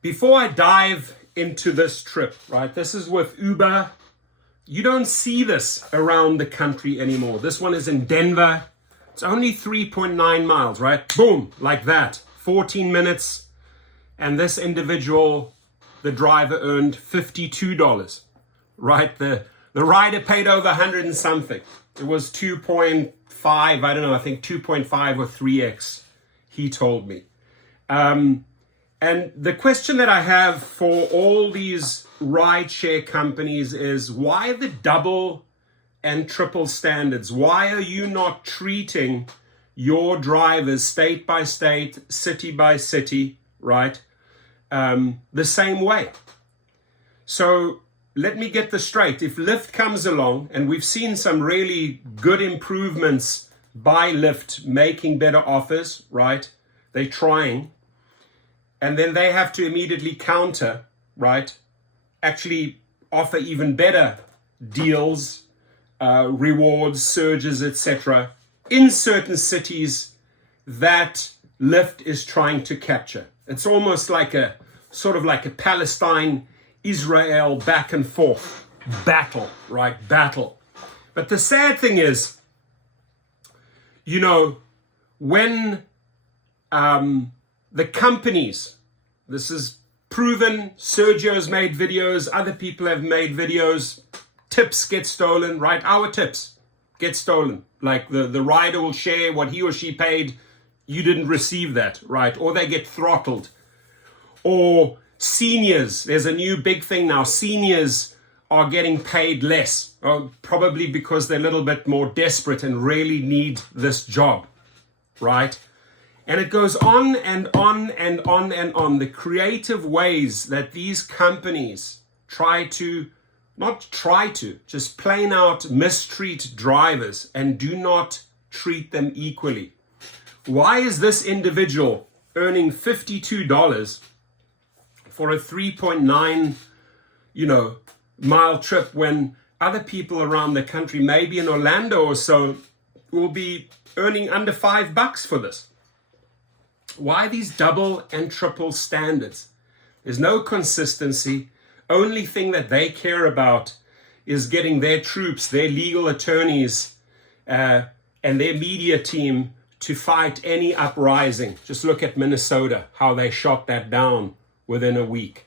Before I dive into this trip, right, this is with Uber. You don't see this around the country anymore. This one is in Denver. It's only 3.9 miles, right? Boom, like that. 14 minutes. And this individual, the driver, earned $52, right? The rider paid over 100 and something. It was 2.5, I don't know, I think 2.5 or 3x, he told me. And the question that I have for all these rideshare companies is, why the double and triple standards? Why are you not treating your drivers state by state, city by city, right, the same way? So let me get this straight. If Lyft comes along, and we've seen some really good improvements by Lyft making better offers, right? They're trying. And then they have to immediately counter, right? Actually offer even better deals, rewards, surges, etc. in certain cities that Lyft is trying to capture. It's almost like a sort of like a Palestine-Israel back and forth battle, right? Battle. But the sad thing is, you know, when the companies, this is proven, Sergio's made videos, other people have made videos, tips get stolen, right? Our tips get stolen. Like the rider will share what he or she paid, you didn't receive that, right? Or they get throttled. Or seniors, there's a new big thing now, seniors are getting paid less, probably because they're a little bit more desperate and really need this job, right? And it goes on and on and on and on. The creative ways that these companies just plain out mistreat drivers and do not treat them equally. Why is this individual earning $52 for a 3.9, mile trip when other people around the country, maybe in Orlando or so, will be earning under $5 for this? Why these double and triple standards? There's no consistency. Only thing that they care about is getting their troops, their legal attorneys, and their media team to fight any uprising. Just look at Minnesota, how they shot that down within a week,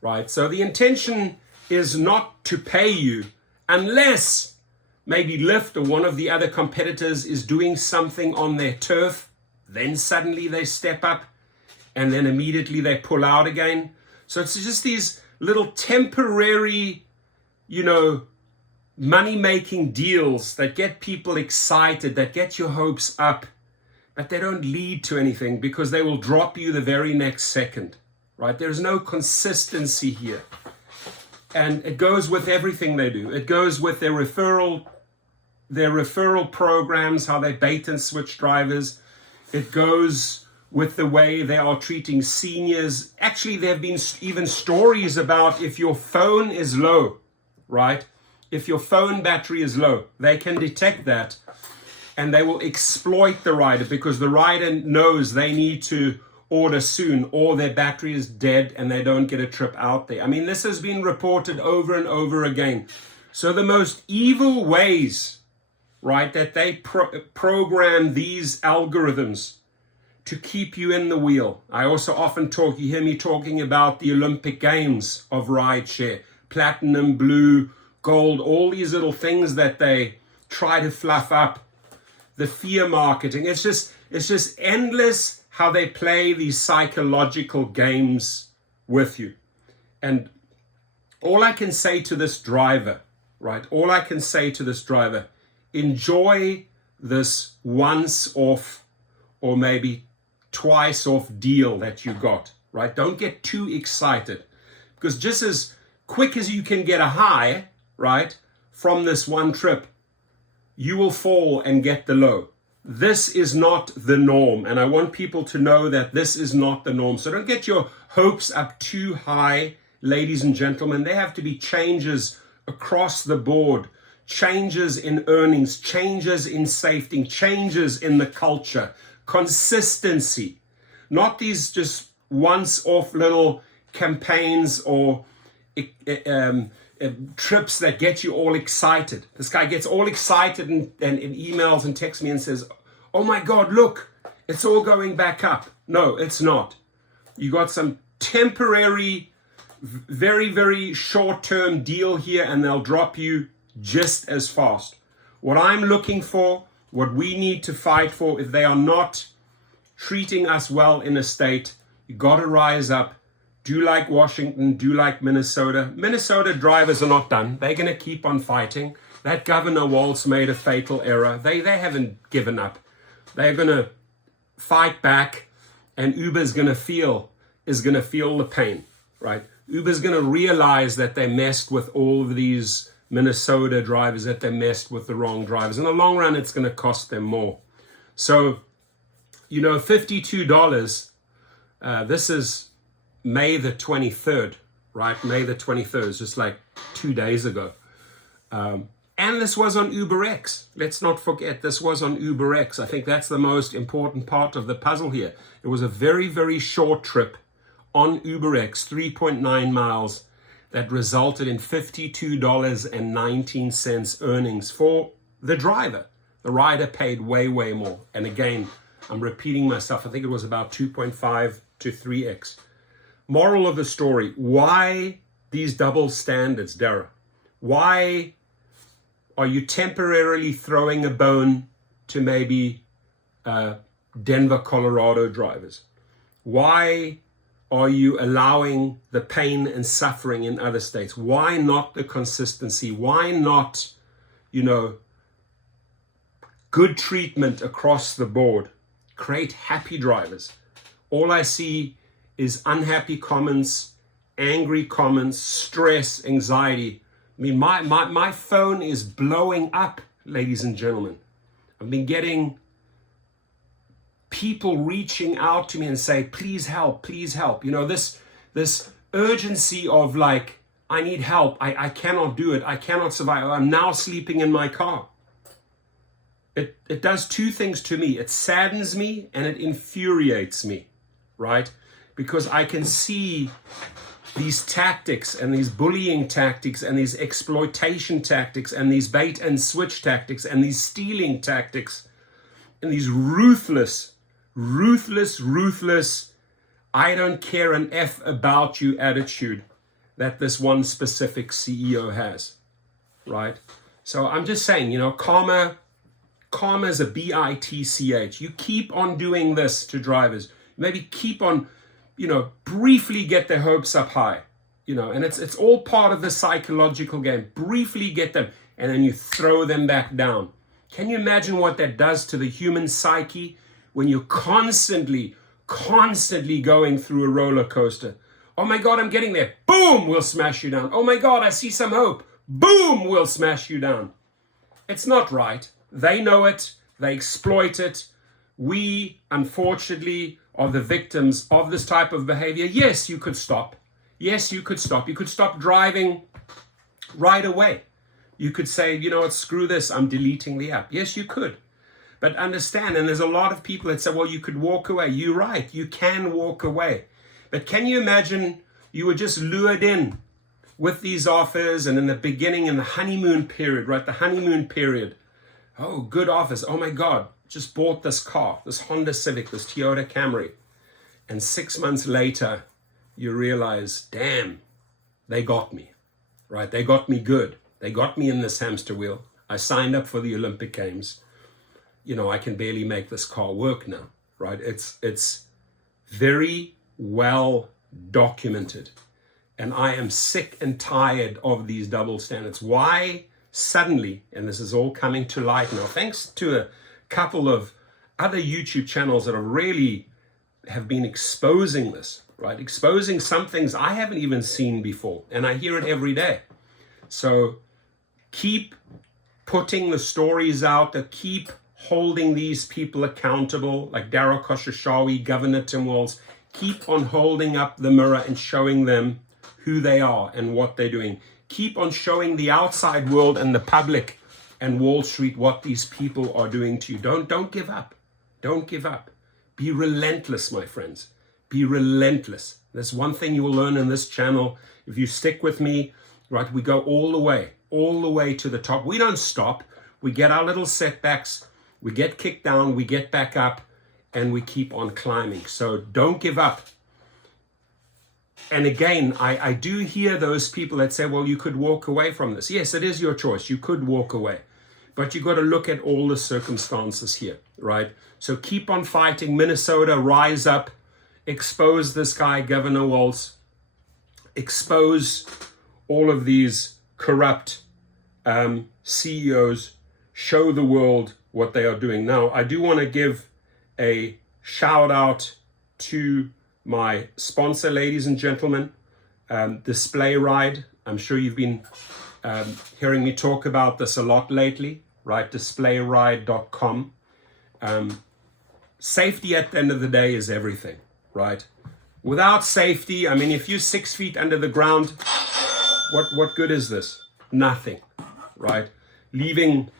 right? So the intention is not to pay you unless maybe Lyft or one of the other competitors is doing something on their turf. Then suddenly they step up and then immediately they pull out again. So it's just these little temporary, money-making deals that get people excited, that get your hopes up, but they don't lead to anything because they will drop you the very next second, right? There's no consistency here. And it goes with everything they do. It goes with their referral programs, how they bait and switch drivers. It goes with the way they are treating seniors. Actually, there have been even stories about if your phone is low, right? If your phone battery is low, they can detect that and they will exploit the rider because the rider knows they need to order soon or their battery is dead and they don't get a trip out there. I mean, this has been reported over and over again. So the most evil ways, right, that they program these algorithms to keep you in the wheel. I also often you hear me talking about the Olympic Games of rideshare, platinum, blue, gold, all these little things that they try to fluff up, the fear marketing. It's just endless how they play these psychological games with you. And all I can say to this driver, right, enjoy this once off or maybe twice off deal that you got, right? Don't get too excited because just as quick as you can get a high, right, from this one trip, you will fall and get the low. This is not the norm. And I want people to know that this is not the norm. So don't get your hopes up too high, ladies and gentlemen. There have to be changes across the board. Changes in earnings, changes in safety, changes in the culture, consistency, not these just once-off little campaigns or trips that get you all excited. This guy gets all excited and emails and texts me and says, oh my God, look, it's all going back up. No, it's not. You got some temporary, very, very short-term deal here, and they'll drop you just as fast. What I'm looking for, what we need to fight for, if they are not treating us well in a state, you got to rise up. Do like Washington, do like Minnesota. Minnesota drivers are not done. They're going to keep on fighting. That Governor Walz made a fatal error. They haven't given up. They're going to fight back, and Uber's going to feel the pain, right? Uber's going to realize that they messed with all of these Minnesota drivers, that they messed with the wrong drivers. In the long run, it's going to cost them more. So, you know, $52, this is May the 23rd, right? May the 23rd, just like 2 days ago. And this was on UberX. Let's not forget, this was on UberX. I think that's the most important part of the puzzle here. It was a very, very short trip on UberX, 3.9 miles, that resulted in $52.19 earnings for the driver. The rider paid way, way more. And again, I'm repeating myself. I think it was about 2.5 to 3x. Moral of the story, why these double standards, Dara? Why are you temporarily throwing a bone to maybe Denver, Colorado drivers? Why are you allowing the pain and suffering in other states? Why not the consistency? Why not, you know, good treatment across the board? Create happy drivers. All I see is unhappy comments, angry comments, stress, anxiety. I mean, my phone is blowing up, ladies and gentlemen. I've been getting people reaching out to me and say, please help, please help. You know, this urgency of like, I need help. I cannot do it. I cannot survive. I'm now sleeping in my car. It does two things to me. It saddens me and it infuriates me, right? Because I can see these tactics and these bullying tactics and these exploitation tactics and these bait and switch tactics and these stealing tactics and these ruthless, I don't care an F about you attitude that this one specific CEO has, right? So I'm just saying, you know, karma is a bitch. You keep on doing this to drivers. Maybe keep on, you know, briefly get their hopes up high, you know, and it's all part of the psychological game. Briefly get them, and then you throw them back down. Can you imagine what that does to the human psyche when you're constantly going through a roller coaster? Oh my God, I'm getting there. Boom, we'll smash you down. Oh my God, I see some hope. Boom, we'll smash you down. It's not right. They know it. They exploit it. We, unfortunately, are the victims of this type of behavior. Yes, you could stop. Yes, you could stop. You could stop driving right away. You could say, you know what, screw this, I'm deleting the app. Yes, you could. But understand, and there's a lot of people that say, well, you could walk away. You're right, you can walk away. But can you imagine you were just lured in with these offers, and in the beginning, in the honeymoon period, right, the honeymoon period, oh, good offers, oh my God, just bought this car, this Honda Civic, this Toyota Camry. And 6 months later, you realize, damn, they got me, right? They got me good. They got me in this hamster wheel. I signed up for the Olympic Games. You know, I can barely make this car work now, right? It's very well documented. And I am sick and tired of these double standards. Why suddenly, and this is all coming to light now, thanks to a couple of other YouTube channels that have been exposing this, right? Exposing some things I haven't even seen before, and I hear it every day. So keep putting the stories out, that keep holding these people accountable, like Darryl Khosrowshahi, Governor Tim Walz. Keep on holding up the mirror and showing them who they are and what they're doing. Keep on showing the outside world and the public and Wall Street what these people are doing to you. Don't give up. Don't give up. Be relentless, my friends. Be relentless. There's one thing you will learn in this channel. If you stick with me, right, we go all the way to the top. We don't stop. We get our little setbacks. We get kicked down. We get back up, and we keep on climbing. So don't give up. And again, I do hear those people that say, well, you could walk away from this. Yes, it is your choice. You could walk away. But you've got to look at all the circumstances here, right? So keep on fighting. Minnesota, rise up. Expose this guy, Governor Walz. Expose all of these corrupt CEOs. Show the world what they are doing. Now, I do want to give a shout out to my sponsor, ladies and gentlemen, Display Ride. I'm sure you've been hearing me talk about this a lot lately, right? DisplayRide.com. Safety at the end of the day is everything, right? Without safety, I mean, if you're 6 feet under the ground, what good is this? Nothing, right? Leaving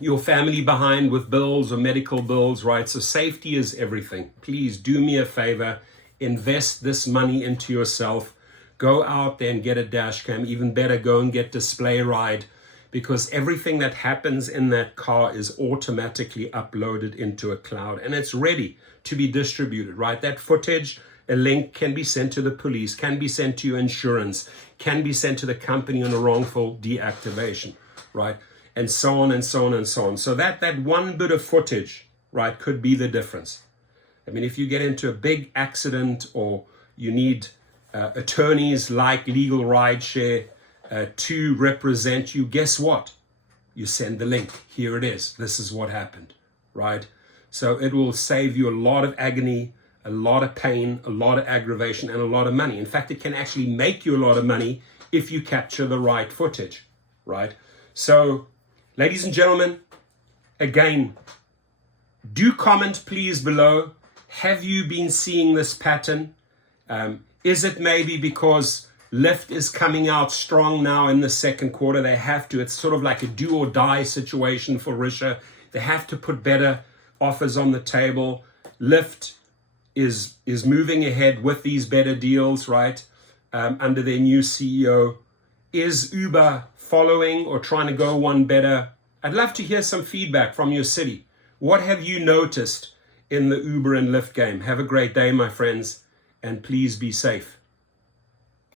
your family behind with bills or medical bills, right? So safety is everything. Please do me a favor. Invest this money into yourself. Go out there and get a dash cam. Even better, go and get Display Ride, because everything that happens in that car is automatically uploaded into a cloud and it's ready to be distributed, right? That footage, a link can be sent to the police, can be sent to your insurance, can be sent to the company on a wrongful deactivation, right? And so on and so on and so on. So that one bit of footage, right, could be the difference. I mean, if you get into a big accident or you need attorneys like Legal Rideshare to represent you, guess what? You send the link. Here it is. This is what happened, right? So it will save you a lot of agony, a lot of pain, a lot of aggravation, and a lot of money. In fact, it can actually make you a lot of money if you capture the right footage, right? So, ladies and gentlemen, again, do comment please below. Have you been seeing this pattern? Is it maybe because Lyft is coming out strong now in the second quarter? They have to. It's sort of like a do or die situation for Risha. They have to put better offers on the table. Lyft is moving ahead with these better deals, right? Under their new CEO. Is Uber following or trying to go one better? I'd love to hear some feedback from your city. What have you noticed in the Uber and Lyft game? Have a great day, my friends, and please be safe.